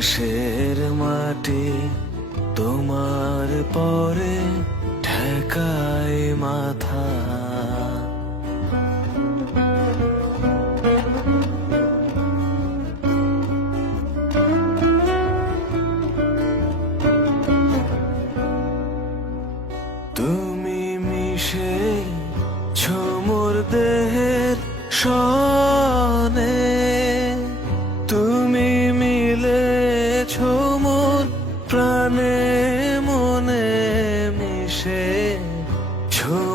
দেশের মাটি তোমার পরে ঠেকায় মাথা। তুমি মিশে মোর দেহের সনে, তুমি মিলেছ মোর প্রাণে মনে, মিশে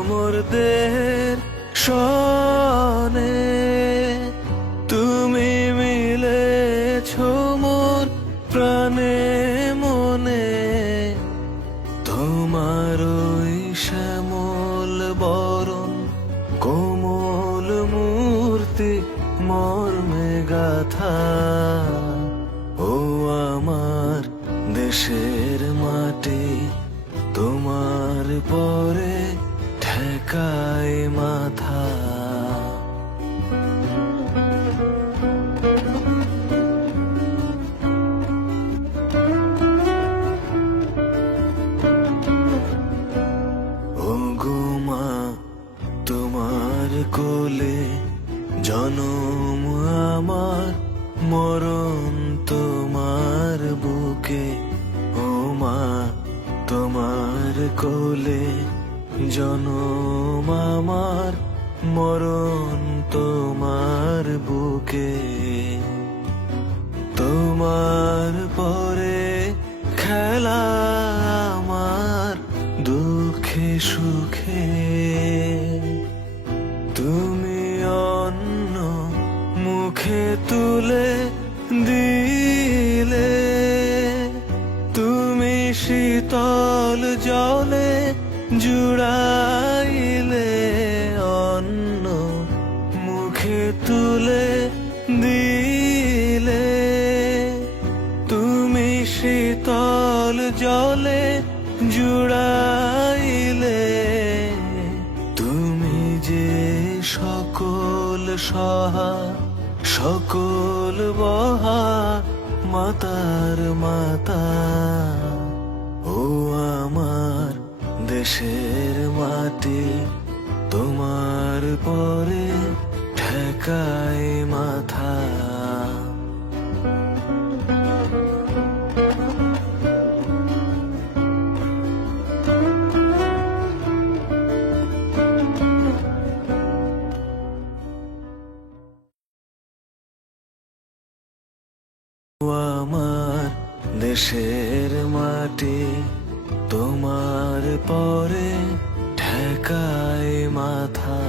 মোর দেহের সনে, তুমি মিলেছ মোর প্রাণে মনে। তোমার ওই শ্যামল বরণ কোমল মূর্তি মর্মে গাথা, ও আমার দেশের মাটি তোমার পরে ঠেকায় মাথা। ও গো মা, তোমার কোলে জনম আমার, মরণ তোমার বুকে। ও মা, তোমার কোলে জনম আমার, মরণ তোমার বুকে। তোমার পরে খেলা আমার দুঃখে সুখে, তুমি অন্ন মুখে তুলে দিলে, তুমি শীতল জলে জুড়াইলে, অন্ন মুখে তুলে দিলে, তুমি শীতল জলে জুড়াইলে। তুমি যে সকল সহা সকল বহা মাতার মাতা, ও আমার দেশের মাটি তোমার পরে ঠেকায় মাথা। ও আমার দেশের মাটি তোমার পরে ঠেকায় মাথা।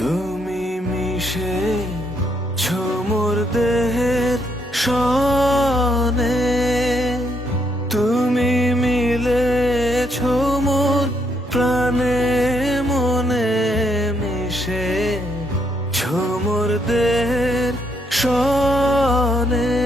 তুমি মিশে মোর দেহের সনে, তুমি মিলেছ মোর প্রাণে মনে, মিশে মোর দেহের সনে।